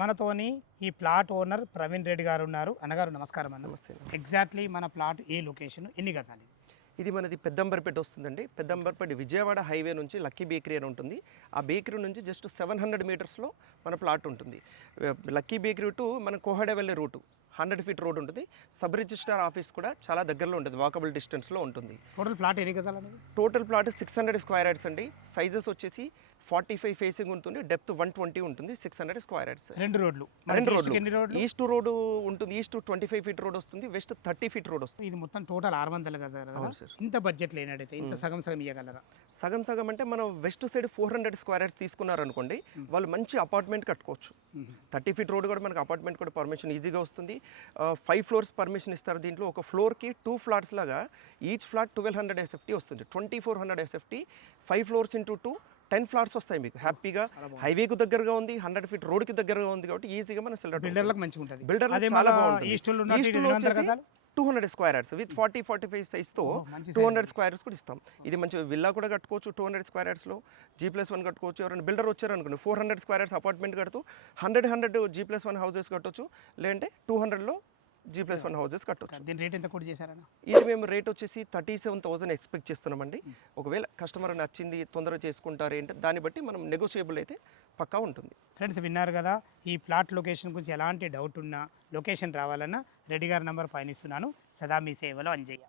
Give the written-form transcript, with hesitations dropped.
మనతోని ఈ plot owner Praveen Reddy గారు ఉన్నారు. అన్నగారు నమస్కారం అన్న. నమస్తే. ఎగ్జాక్ట్లీ మన ప్లాట్ ఏ లొకేషన్, ఎన్ని గజాలు ఇది? ఇది మనది పెద్దంబర్పేట వస్తుందండి. పెద్దంబర్పేట విజయవాడ హైవే నుంచి లక్కీ బేకరీ అని ఉంటుంది. ఆ బేకరీ నుంచి జస్ట్ 700 మీటర్స్లో మన ప్లాట్ ఉంటుంది. లక్కీ బేకరీ టు మన కోహడ వెళ్ళే రూటు 100 ఫీట్ రోడ్ ఉంటుంది. సబ్ రిజిస్ట్రార్ ఆఫీస్ కూడా చాలా దగ్గరలో ఉంటుంది, వాకబుల్ డిస్టెన్స్లో ఉంటుంది. టోటల్ ప్లాట్ ఎన్ని గజాలు అనేది? టోటల్ ప్లాట్ 600 స్క్వేర్ యార్డ్స్ అండి. సైజెస్ వచ్చేసి 45 ఫేసింగ్ ఉంటుంది, డెప్త్ 120 ఉంటుంది, 600 స్క్వేర్ యార్డ్స్. రెండు రోడ్లు. రెండు రోడ్లు. ఎన్ని రోడ్లు? ఈస్ట్ రోడ్ ఉంటుంది, ఈస్ట్ 25 ఫీట్ రోడ్ వస్తుంది, వెస్ట్ 30 ఫీట్ రోడ్ వస్తుంది. ఇది మొత్తం టోటల్ 600 గజాలు కదా? అవును సార్. ఇంత బడ్జెట్ లేనట్టయితే ఇంత సగం సగం ఇవ్వగలరా? సగం సగం అంటే మనం వెస్ట్ సైడ్ 400 స్క్వేర్ యార్డ్స్ తీసుకున్నారనుకోండి, వాళ్ళు మంచి అపార్ట్మెంట్ కట్టుకోవచ్చు. 30 ఫీట్ రోడ్ కూడా మనకు అపార్ట్మెంట్ కూడా పర్మిషన్ ఈజీగా వస్తుంది. 5 ఫ్లోర్స్ పర్మిషన్ ఇస్తారు. దీంట్లో ఒక ఫ్లోర్కి 2 ఫ్లాట్స్ లాగా ఈచ్ ఫ్లాట్ 1200 SFT వస్తుంది. 2400 SFT 5 ఫ్లోర్స్ ఇంటూ 2 10 ఫ్లాట్స్ వస్తాయి మీకు హ్యాపీగా. హైవేకు దగ్గరగా ఉంది, 100 ఫీట్ రోడ్కి దగ్గరగా ఉంది కాబట్టి ఈజీగా మనం సెల్ బిల్డర్లకు మంచిగా ఉంటుంది. బిల్డర్ చాలా బాగుంటుంది. ఈస్ట్లో 200 square yards with 40-45 సైజ్తో 200 square yards కూడా ఇస్తాం. ఇది మంచి విల్లా కూడా కట్టుకోవచ్చు. 200 స్క్వేర్ యార్డ్స్లో G+1 కట్టుకోవచ్చు. ఎవరైనా బిల్డర్ వచ్చారనుకోండి 400 స్క్వేర్ యార్డ్స్ అపార్ట్మెంట్ కడుతూ 100 G+1 హౌసెస్ కట్టొచ్చు, లేదంటే 200లో G+1 హౌసెస్ కట్టొచ్చు. దీని రేట్ ఎంత కూడా చేశారన్న? ఇది మేము రేట్ వచ్చేసి 37,000 ఎక్స్పెక్ట్ చేస్తున్నామండి. ఒకవేళ కస్టమర్ నచ్చింది తొందరగా చేసుకుంటారు అంటే దాన్ని బట్టి మనం నెగోషియబుల్ అయితే పక్కా ఉంటుంది. ఫ్రెండ్స్ విన్నారు కదా, ఈ ప్లాట్ లొకేషన్ గురించి ఎలాంటి డౌట్ ఉన్నా, లొకేషన్ రావాలన్నా రెడ్డి గారి నంబర్ పైన ఇస్తున్నాను. సదా మీ సేవలో అంజయ్య.